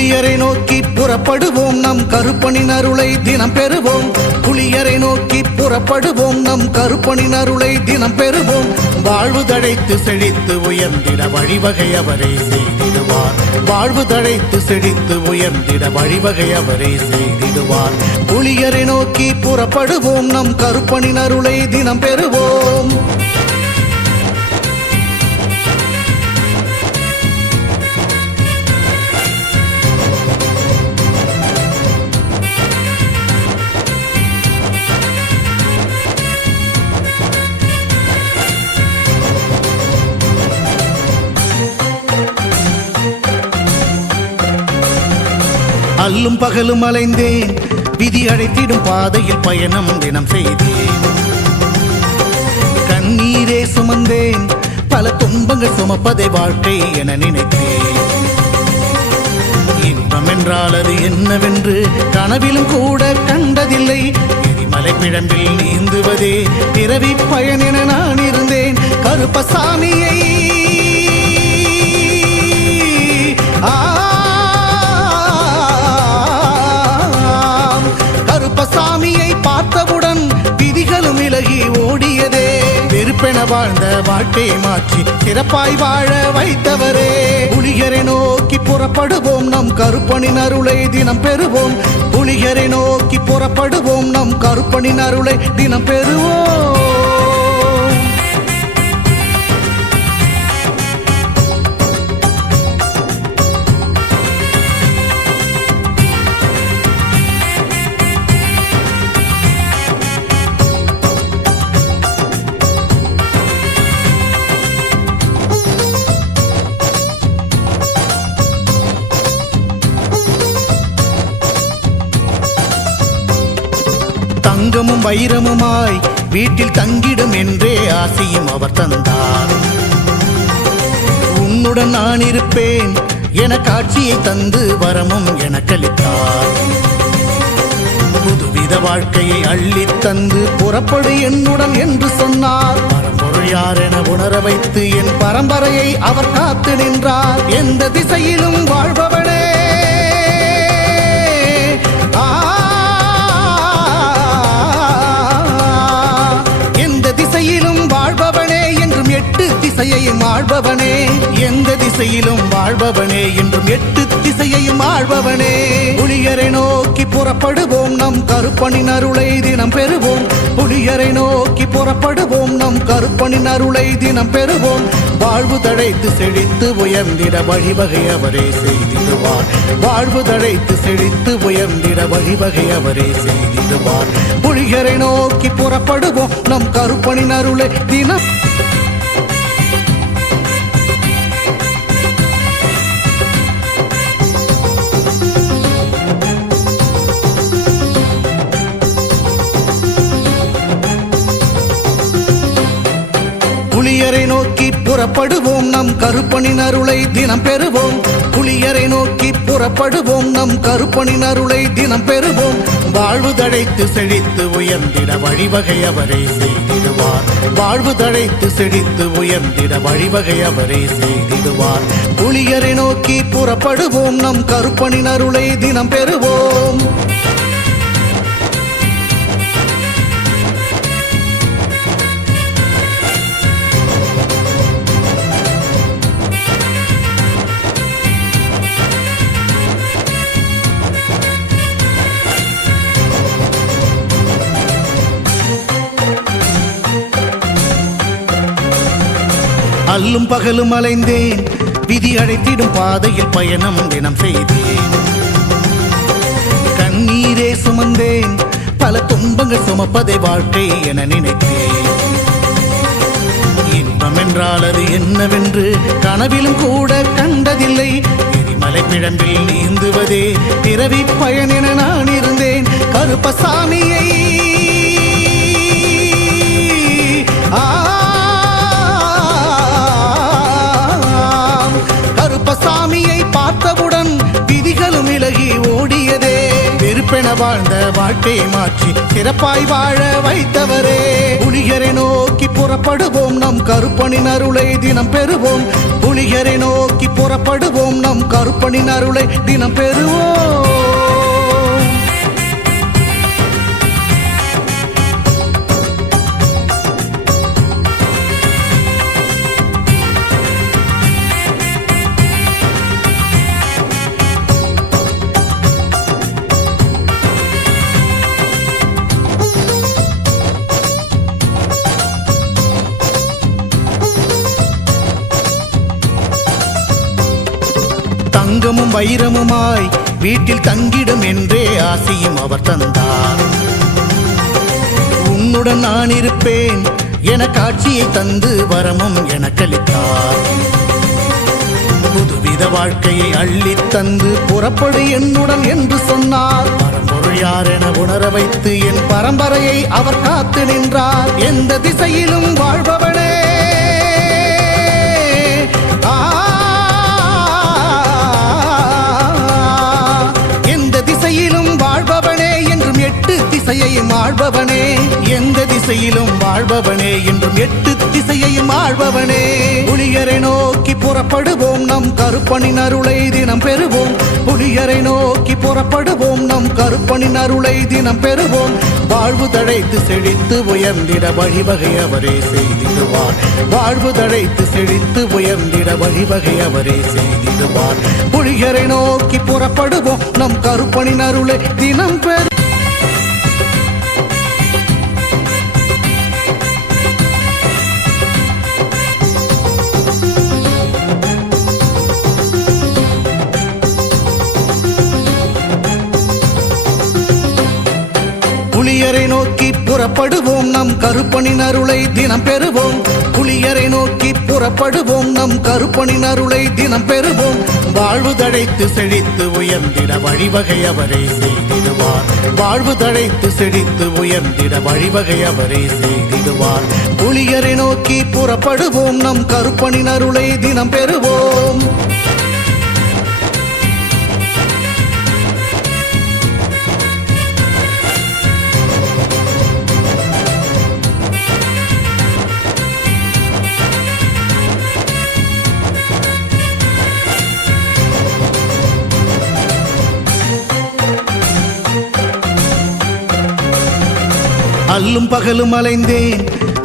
புலியரை நோக்கி புறப்படுவோம் நம் கருப்பனின் அருளை தினம் பெறுவோம். புலியரை நோக்கி புறப்படுவோம் நம் கருப்பனின் அருளை தினம் பெறுவோம். வாழ்வு தழைத்து செழித்து உயர்ந்திட வழிவகை அவரே செய்திடுவார். வாழ்வு தழைத்து செழித்து உயர்ந்திட வழிவகை அவரே செய்திடுவார். புலியரை நோக்கி புறப்படுவோம் நம் கருப்பனின் அருளை தினம் பெறுவோம். அல்லும் பகலும் அலைந்தேன், விதி அழைத்திடும் பாதையில் பயணம் தினம் செய்தேன். கண்ணீரே சுமந்தேன், பல துன்பங்கள் சுமப்பதை வாழ்க்கை என நினைத்தேன். இன்பம் என்றால் அது என்னவென்று கனவிலும் கூட கண்டதில்லை. எரிமலை பிழம்பில் நீந்துவதே பிறவி பயன் என நான் இருந்தேன். கருப்பசாமியை கருப்பசாமியை பார்த்தவுடன் விதிகளும் விலகி ஓடியதே. வெறுப்பென வாழ்ந்த வாழ்க்கையை மாற்றி சிறப்பாய் வாழ வைத்தவரே. புலியரை நோக்கி புறப்படுவோம் நம் கருப்பனின் அருளை தினம் பெறுவோம். புலியரை நோக்கி புறப்படுவோம் நம் கருப்பனின் அருளை தினம் பெறுவோம். தங்கமும் வைரமுமாய் வீட்டில் தங்கிடும் என்றே ஆசையும் அவர் தந்தார். உன்னுடன் நான் இருப்பேன் என காட்சியை தந்து வரமும் எனக்களித்தார். புதுவித வாழ்க்கையை அள்ளி தந்து புறப்படு என்னுடன் என்று சொன்னார். பரம்பொருள் யார் என உணர வைத்து என் பரம்பரையை அவர் காத்து நின்றார். எந்த திசையிலும் வாழ்பவனே, வாழ்பவனே என்றும் எட்டு திசையையும் ஆள்பவனே. எந்த திசையிலும் வாழ்பவனே என்றும் எட்டு திசையையும் ஆள்பவனே. புலியரை நோக்கி புறப்படுவோம் நம் கருப்பனின் அருளை தினம் பெறுவோம். புலியரை நோக்கி புறப்படுவோம் நம் கருப்பனின் அருளை தினம் பெறுவோம். வாழ்வு தழைத்து செழித்து உயர்ந்திட வழிவகை அவரே செய்திடுவார். வாழ்வு தழைத்து செழித்து உயர்ந்திட வழிவகை அவரே செய்திடுவார். புலியரை நோக்கி புறப்படுவோம் நம் கருப்பனின் அருளை தினம். புலியரை நோக்கி புறப்படுவோம் நம் கருப்பனின் அருளை தினம் பெறுவோம். புலியரை நோக்கி புறப்படுவோம் நம் கருப்பனின் அருளை தினம் பெறுவோம். வாழ்வு தழைத்து செழித்து உயர்ந்திட வழிவகை அவரே செய்திடுவார். வாழ்வு தழைத்து செழித்து உயர்ந்திட வழிவகை அவரே செய்திடுவார். புலியரை நோக்கி புறப்படுவோம் நம் கருப்பனின் அருளை தினம் பெறுவோம். அல்லும் பகலும் அலைந்தேன், விதி அழைத்திடும் பாதையில் பயணம் தினம் செய்தேன். கண்ணீரே சுமந்தேன், பல துன்பங்கள் சுமப்பதை வாழ்க்கை என நினைத்தேன். இன்பம் என்றால் அது என்னவென்று கனவிலும் கூட கண்டதில்லை. எரிமலை பிழம்பில் நீந்துவதே பிறவி பயன் என நான் இருந்தேன். கருப்பசாமியை கருப்பசாமியை பார்த்தவுடன் விதிகளும் விலகி ஓடியதே. வெறுப்பென வாழ்ந்த வாழ்க்கையை மாற்றி சிறப்பாய் வாழ வைத்தவரே. புலியரை நோக்கி புறப்படுவோம் நம் கருப்பனின் அருளை தினம் பெறுவோம். புலிகரை நோக்கி புறப்படுவோம் நம் கருப்பனின் அருளை தினம் பெறுவோம். தங்கமும் வைரமுமாய் வீட்டில் தங்கிடும் என்றே ஆசையும் அவர் தந்தார். உன்னுடன் நான் இருப்பேன் என காட்சியை தந்து வரமும் எனக்களித்தார். புதுவித வாழ்க்கையை அள்ளித் தந்து புறப்படு என்னுடன் என்று சொன்னார். பரம்பொருள் யார் என உணர வைத்து என் பரம்பரையை அவர் காத்து நின்றார். எந்த திசையிலும் வாழ்பவனே திசையையும் ஆள்பவனே, எந்த திசையிலும் வாழ்பவனே என்றும் 8 திசையையும் ஆள்பவனே. புலிகரை நோக்கி புறப்படுவோம் நம் கருப்பனின் அருளை தினம் பெறுவோம். புலிகரை நோக்கி புறப்படுவோம் நம் கருப்பனின் அருளை தினம் பெறுவோம். வாழ்வு தழைத்து செழித்து உயர்ந்திட வழிவகை அவரே செய்திடுவார். வாழ்வு தழைத்து செழித்து உயர்ந்திட வழிவகை அவரே செய்திடுவார். புலிகரை நோக்கி புறப்படுவோம் நம் கருப்பனின் அருளை தினம் பெறுவோம். புலிகரை நோக்கி புறப்படுவோம் நம் கருப்பனின் அருளை தினம் பெறுவோம். புலிகரை நோக்கி புறப்படுவோம் நம் கருப்பனின் அருளை தினம் பெறுவோம். வாழ்வு தழைத்து செழித்து உயர்ந்திட வழிவகை அவரே செய்திடுவார். வாழ்வு தழைத்து செழித்து உயர்ந்திட வழிவகை அவரே செய்திடுவார். புலிகரை நோக்கி புறப்படுவோம் நம் கருப்பனின் அருளை தினம் பெறுவோம். அல்லும் பகலும் அலைந்தேன்,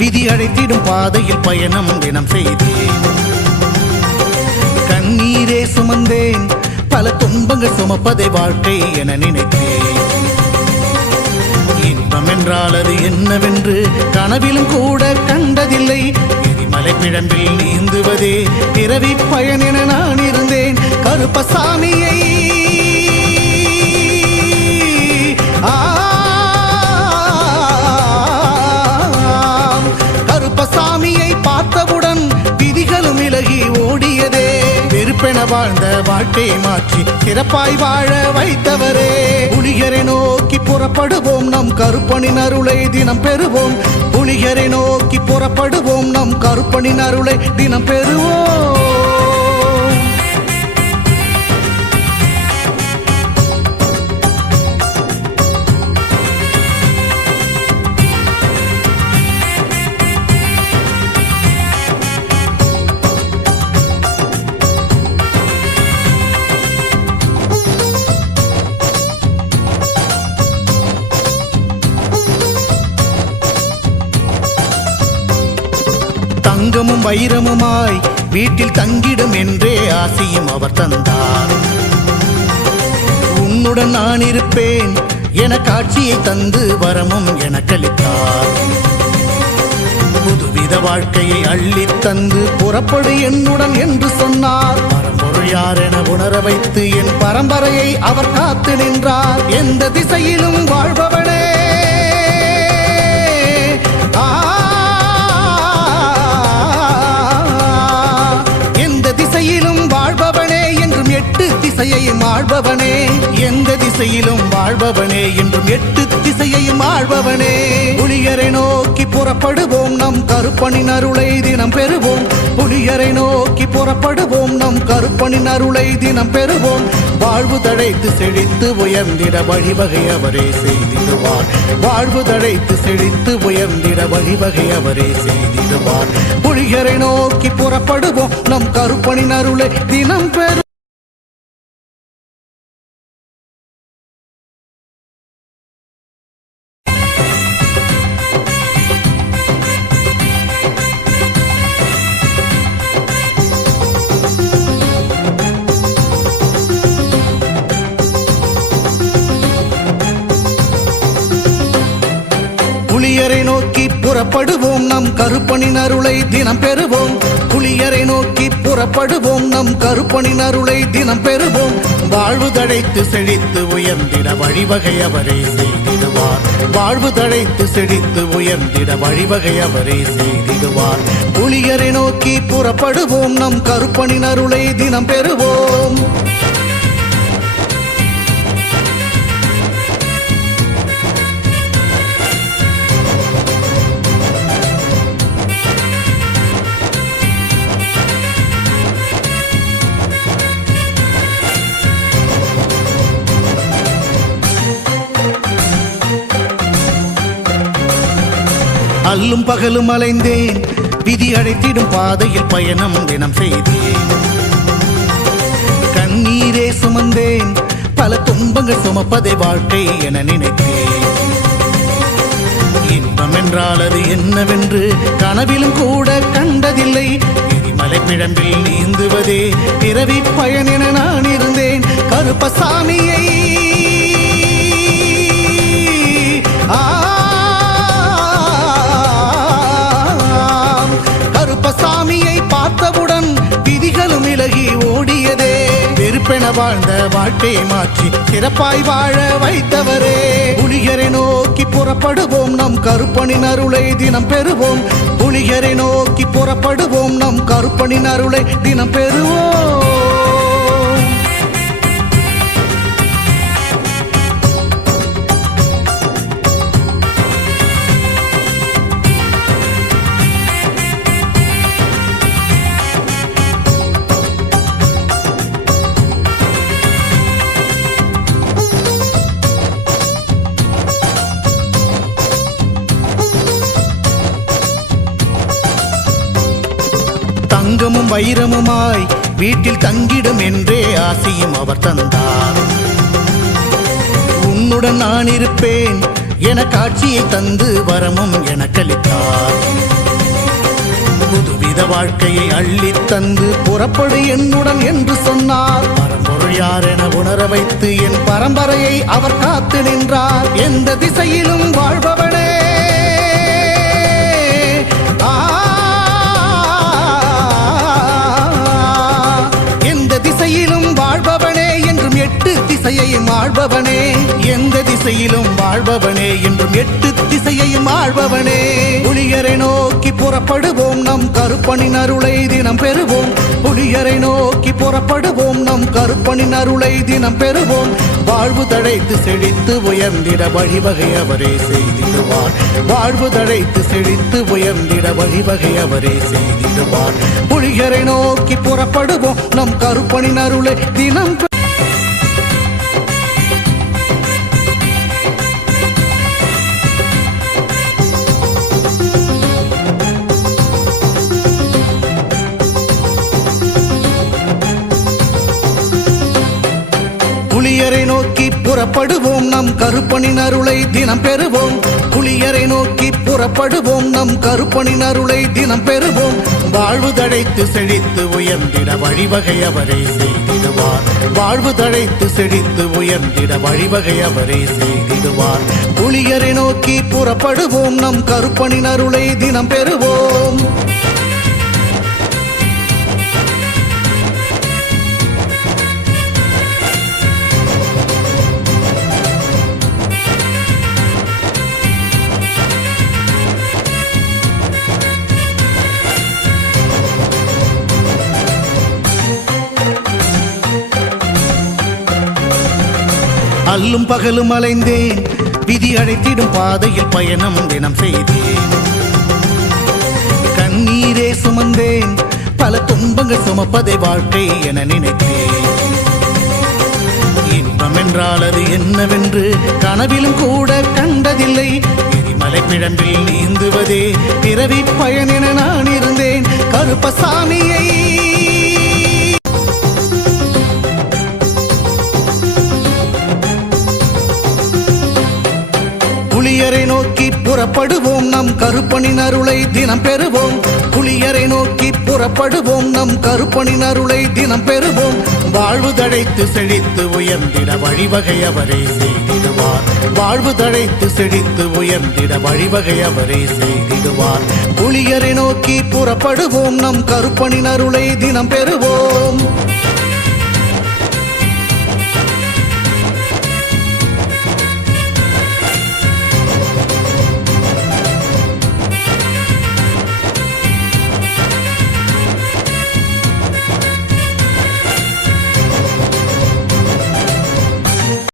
விதி அழைத்திடும் பாதையில் பயணம் தினம் செய்தேன். கண்ணீரே சுமந்தேன், பல துன்பங்கள் சுமப்பதை வாழ்க்கை என நினைத்தேன். இன்பம் என்றால் அது என்னவென்று கனவிலும் கூட கண்டதில்லை. எரிமலை பிழம்பில் நீந்துவதே பிறவி பயன் என நான் இருந்தேன். கருப்பசாமியை கருப்பசாமியை பார்த்தவுடன் விதிகளும் விலகி ஓடியதே. வெறுப்பென வாழ்ந்த வாழ்க்கையை மாற்றி சிறப்பாய் வாழ வைத்தவரே. புலிகரை நோக்கி புறப்படுவோம் நம் கருப்பனின் அருளை தினம் பெறுவோம். புலிகரை நோக்கி புறப்படுவோம் நம் கருப்பனின் அருளை தினம் பெறுவோம். தங்கமும் வைரமுமாய் வீட்டில் தங்கிடும் என்றே ஆசையும் அவர் தந்தார். உன்னுடன் நான் இருப்பேன் என காட்சியை தந்து வரமும் எனக்களித்தார். புதுவித வாழ்க்கையை அள்ளித் தந்து புறப்படு என்னுடன் என்று சொன்னார். பரம்பொருள் யார் என உணர வைத்து என் பரம்பரையை அவர் காத்து நின்றார். எந்த திசையிலும் வாழ்பவனே திசையை திசையையும் ஆள்பவனே எந்த திசையிலும் வாழ்பவனே என்றும் 8 திசையையும் ஆள்பவனே புலியரை நோக்கி புறப்படுவோம் நம் கருப்பனின் அருளை தினம் பெறுவோம் புலியரை நோக்கி புறப்படுவோம் நம் கருப்பனின் அருளை தினம் பெறுவோம் வாழ்வு தழைத்து செழித்து உயர்ந்திட வழிவகை அவரே செய்திடுவார் வாழ்வு தழைத்து செழித்து உயர்ந்திட வழிவகை அவரே செய்திடுவார் புலியரை நோக்கி புறப்படுவோம் நம் கருப்பனின் அருளை தினம் பெறுவோம். புலியரை நோக்கி புறப்படுவோம் நம் கருப்பனின் அருளை தினம் பெறுவோம் புலியரை நோக்கி புறப்படுவோம் நம் கருப்பனின் அருளை தினம் பெறுவோம் வாழ்வு தழைத்து செழித்து உயர்ந்திட வழிவகை அவரே செய்திடுவார் வாழ்வு தழைத்து செழித்து உயர்ந்திட வழிவகை அவரே செய்திடுவார் புலியரை நோக்கி புறப்படுவோம் நம் கருப்பனின் அருளை தினம் பெறுவோம். அல்லும் பகலும் அலைந்தேன் விதி அழைத்திடும் பாதையில் பயணம் தினம் செய்தேன் கண்ணீரே சுமந்தேன் பல துன்பங்கள் சுமப்பதை வாழ்க்கை என நினைத்தேன் இன்பம் என்றால் அது என்னவென்று கனவிலும் கூட கண்டதில்லை எரிமலை பிழம்பில் நீந்துவதே பிறவி பயன் என நான் இருந்தேன் கருப்பசாமியை கருப்பசாமியை பார்த்தவுடன் விதிகளும் விலகி ஓடியதே வெறுப்பென வாழ்ந்த வாழ்க்கையை மாற்றி சிறப்பாய் வாழ வைத்தவரே புலியரை நோக்கி புறப்படுவோம் நம் கருப்பனின் அருளை தினம் பெறுவோம் புலியரை நோக்கி புறப்படுவோம் நம் கருப்பனின் அருளை தினம் பெறுவோம். தங்கமும் வைரமுமாய் வீட்டில் தங்கிடும் என்றே ஆசியும் அவர் தந்தார் உன்னுடன் நான் இருப்பேன் என காட்சியை தந்து வரமும் எனக்களித்தார் புதுவித வாழ்க்கையை அள்ளி தந்து புறப்படு என்னுடன் என்று சொன்னார் பரம்பொருள் யார் என உணர வைத்து என் பரம்பரையை அவர் காத்து நின்றார் எந்த திசையிலும் வாழ்பவனே வாழ்பவனே என்றும் 8 திசையையும் ஆள்பவனே எந்த திசையிலும் வாழ்பவனே என்றும் 8 திசையையும் ஆள்பவனே புலியரை நோக்கி புறப்படுவோம் நம் கருப்பனின் அருளை தினம் பெறுவோம் புலியரை நோக்கி புறப்படுவோம் நம் கருப்பனின் அருளை தினம் பெறுவோம் வாழ்வு தழைத்து செழித்து உயர்ந்திட வழிவகை அவரே செய்திடுவார் வாழ்வு தழைத்து செழித்து உயர்ந்திட வழிவகை அவரே செய்திடுவார் புலியரை நோக்கி புறப்படுவோம் நம் கருப்பனின் அருளை தினம் புலியரை நோக்கி புறப்படுவோம் நம் கருப்பனின் அருளை தினம் பெறுவோம் புலியரை நோக்கி புறப்படுவோம் நம் கருப்பனின் அருளை தினம் பெறுவோம் வாழ்வு தழைத்து செழித்து உயர்ந்திட வழிவகை அவரே செய்திடுவார் வாழ்வு தழைத்து செழித்து உயர்ந்திட வழிவகை அவரே செய்திடுவார் புலியரை நோக்கி புறப்படுவோம் நம் கருப்பனின் அருளை தினம் பெறுவோம். அல்லும் பகலும் அலைந்தேன், விதி அழைத்திடும் பாதையில் பயணம் தினம் செய்தேன். கண்ணீரே சுமந்தேன், பல துன்பங்கள் சுமப்பதை வாழ்க்கை என நினைத்தேன். இன்பம் என்றால் அது என்னவென்று கனவிலும் கூட கண்டதில்லை. எரிமலை பிழம்பில் நீந்துவதே பிறவி பயன் என நான் இருந்தேன். கருப்பசாமியை புலியரை நோக்கி புறப்படுவோம், நம் கருப்பனின் அருளை தினம் பெறுவோம். புலியரை நோக்கி புறப்படுவோம், நம் கருப்பனின் அருளை தினம் பெறுவோம். வாழ்வு தழைத்து செழித்து உயர்ந்திட வழிவகை அவரே செய்திடுவார். வாழ்வு தழைத்து செழித்து உயர்ந்திட வழிவகை அவரே செய்திடுவார். புலியரை நோக்கி புறப்படுவோம், நம் கருப்பனின் அருளை தினம் பெறுவோம்.